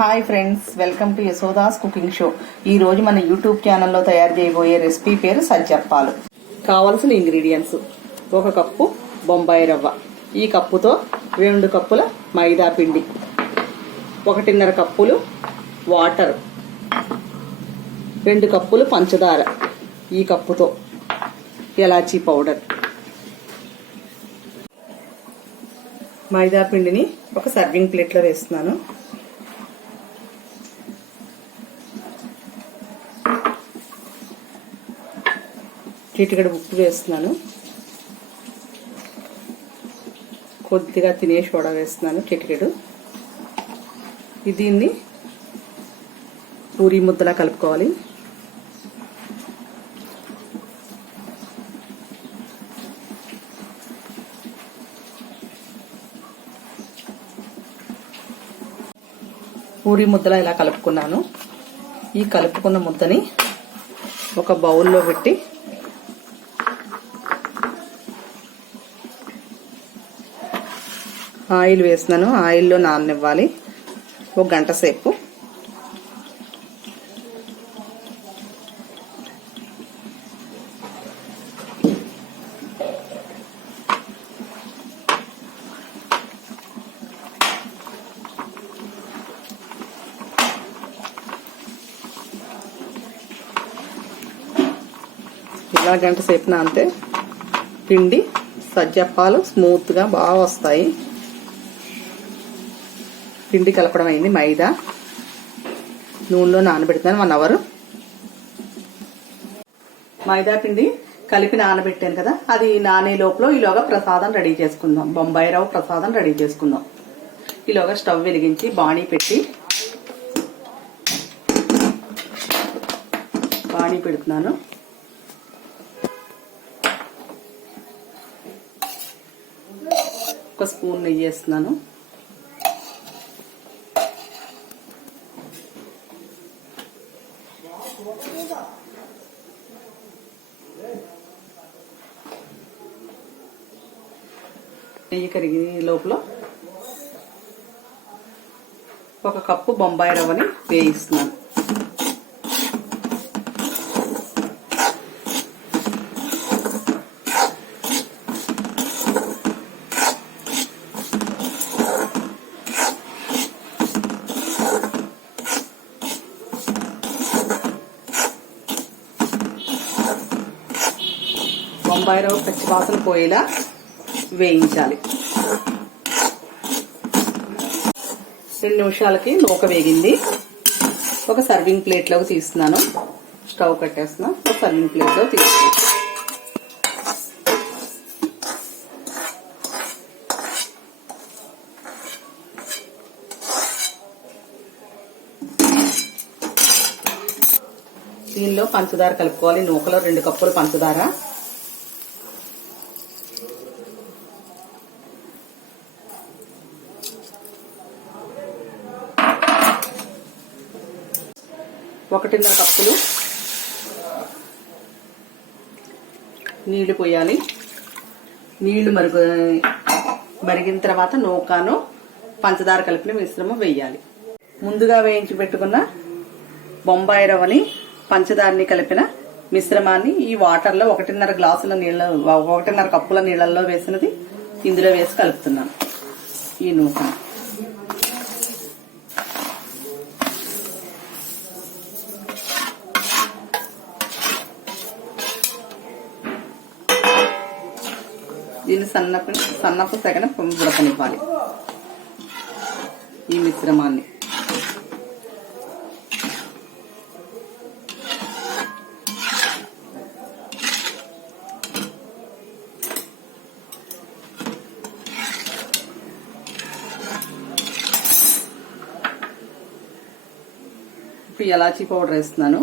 Hi friends, welcome to Yashoda's cooking show. ఈ రోజు మన యూట్యూబ్ ఛానల్లో తయారు చేయబోయే రెసిపీ పేరు సజ్జ అప్పాలు. కావలసిన ఇంగ్రీడియంట్స్: 1 కప్పు బొంబాయి రవ్వ, ఈ కప్పుతో 2 కప్పుల మైదా పిండి, 1.5 కప్పులు వాటర్, 2 కప్పులు పంచదార, ఈ కప్పుతో ఎలాచీ పౌడర్. మైదా పిండిని ఒక సర్వింగ్ ప్లేట్లో వేస్తున్నాను. చిటికెడు ఉప్పు వేస్తున్నాను. కొద్దిగా తినే సోడా వేస్తున్నాను, చిటికెడు. దీన్ని పూరీ ముద్దలా కలుపుకోవాలి. పూరీ ముద్దలా ఇలా కలుపుకున్నాను. ఈ కలుపుకున్న ముద్దని ఒక బౌల్లో పెట్టి ఆయిల్ వేస్తున్నాను. ఆయిల్లో నాననివ్వాలి 1 గంట సేపు. ఇలా గంట సేపు నానితే పిండి సజ్జప్పాలు స్మూత్గా బాగా వస్తాయి. పిండి కలపడం అయింది. మైదా నూనెలో నానబెడతాను 1 అవర్. మైదా పిండి కలిపి నానబెట్టాను కదా, అది నానే లోపల ఈలోగా ప్రసాదం రెడీ చేసుకుందాం. బొంబాయి రవ్వ ప్రసాదం రెడీ చేసుకుందాం. ఈలోగా స్టవ్ వెలిగించి బాణీ పెడుతున్నాను. ఒక స్పూన్ నెయ్యి వేస్తున్నాను. నెయ్యి కరిగి లోపల 1 కప్పు బొంబాయి రవ్వని వేయిస్తున్నాను. బొంబాయి రవ్వ పచ్చి వాసన పోయేలా వేయించాలి. 2 నిమిషాలకి నూక వేగింది. ఒక సర్వింగ్ ప్లేట్లోకి తీస్తున్నాను. స్టవ్ కట్టేస్తున్నాను. ఒక సర్వింగ్ ప్లేట్లో తీస్తున్నాను. దీనిలో పంచదార కలుపుకోవాలి. నూకలో 2 కప్పులు పంచదార, ఒకటిన్నర కప్పులు నీళ్లు పోయాలి. నీళ్లు మరిగిన తర్వాత నూకాను పంచదార కలిపిన మిశ్రమం వేయాలి. ముందుగా వేయించి పెట్టుకున్న బొంబాయి రవ్వని పంచదారని కలిపిన మిశ్రమాన్ని ఈ వాటర్లో 1.5 కప్పుల నీళ్ళల్లో వేసినది ఇందులో వేసి కలుపుతున్నాను. ఈ నూకను దీన్ని సన్నపు సెగన ఉడకనివ్వాలి. ఈ మిశ్రమాన్ని ఇప్పుడు ఎలాచీ పౌడర్ వేస్తున్నాను.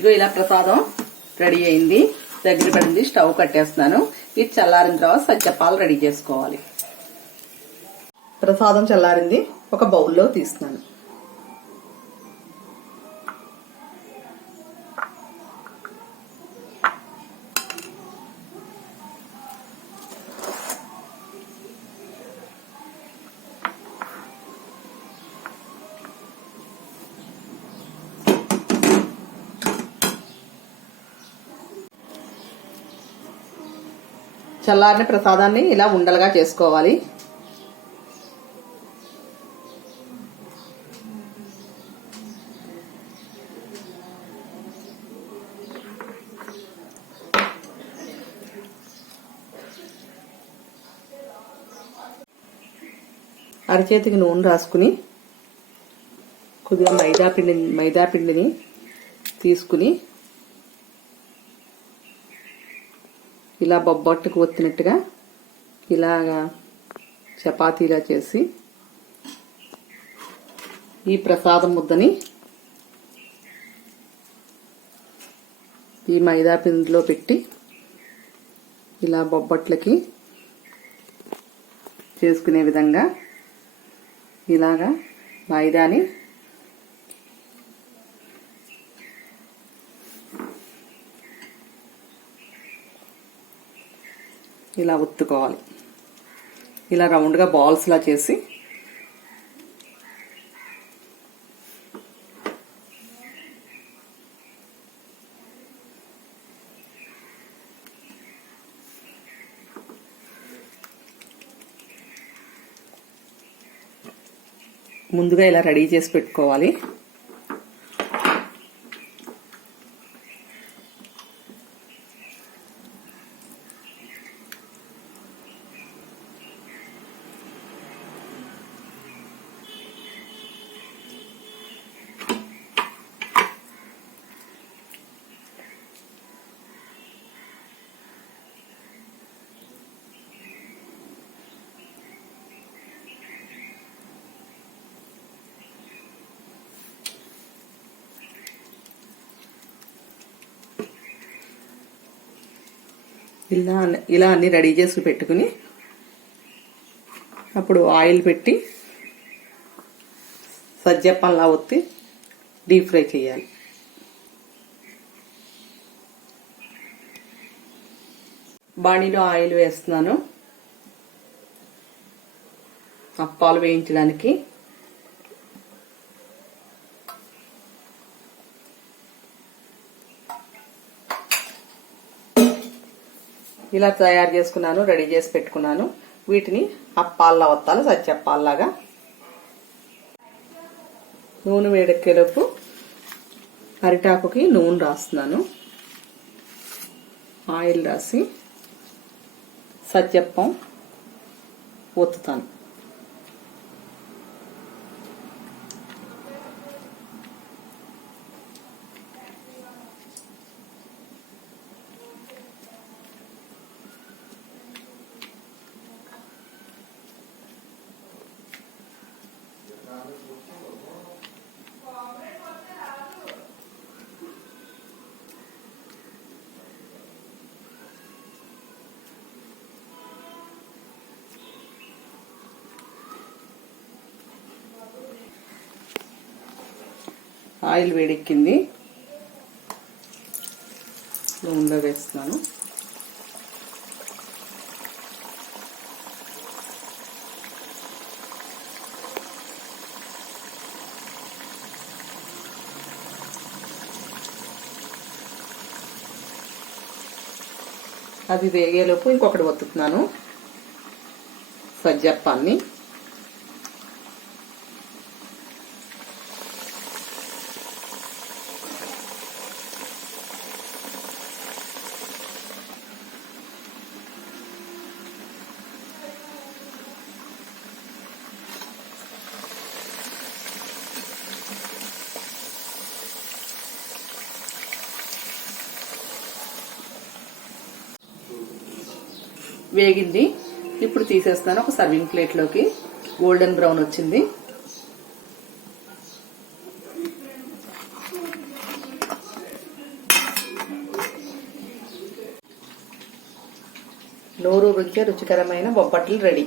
ఇగో ఇలా ప్రసాదం రెడీ అయింది, దగ్గర పడింది. స్టవ్ కట్టేస్తున్నాను. ఇది చల్లారిన తర్వాత సజ్జప్పాలు రెడీ చేసుకోవాలి. ప్రసాదం చల్లారింది, ఒక బౌల్లో తీస్తున్నాను. చల్లారిన ప్రసాదాన్ని ఇలా ఉండలుగా చేసుకోవాలి. అరచేతికి నూనె రాసుకుని కొద్దిగా మైదా పిండిని తీసుకుని ఇలా బొబ్బట్టుకు ఒత్తినట్టుగా ఇలాగా చపాతీలా చేసి ఈ ప్రసాదం ముద్దని ఈ మైదా పిండిలో పెట్టి ఇలా బొబ్బట్లకి చేసుకునే విధంగా ఇలాగా మైదాని ఇలా ఒత్తుకోవాలి. ఇలా రౌండ్గా బాల్స్లా చేసి ముందుగా ఇలా రెడీ చేసి పెట్టుకోవాలి. ఇలా అన్ని రెడీ చేసి పెట్టుకుని అప్పుడు ఆయిల్ పెట్టి సజ్జప్పంలా ఒత్తి డీప్ ఫ్రై చేయాలి. బాణీలో ఆయిల్ వేస్తున్నాను అప్పాలు వేయించడానికి. ఇలా తయారు చేసుకున్నాను, రెడీ చేసి పెట్టుకున్నాను. వీటిని అప్పాల్లా వత్తాలి, సజ్జప్పాల్లాగా. నూనె వేడెక్కేలోపు అరిటాకుకి నూనె రాస్తున్నాను. ఆయిల్ రాసి సజ్జప్పం ఒత్తుతాను. ఆయిల్ వేడెక్కింది, నూనెలో వేస్తున్నాను. అది వేగేలోపు ఇంకొకటి ఒత్తుతున్నాను సజ్జప్పాన్ని. వేగింది, ఇప్పుడు తీసేస్తాను ఒక సర్వింగ్ ప్లేట్లోకి. గోల్డెన్ బ్రౌన్ వచ్చింది. నోరూరించే రుచికరమైన బొబ్బట్లు రెడీ.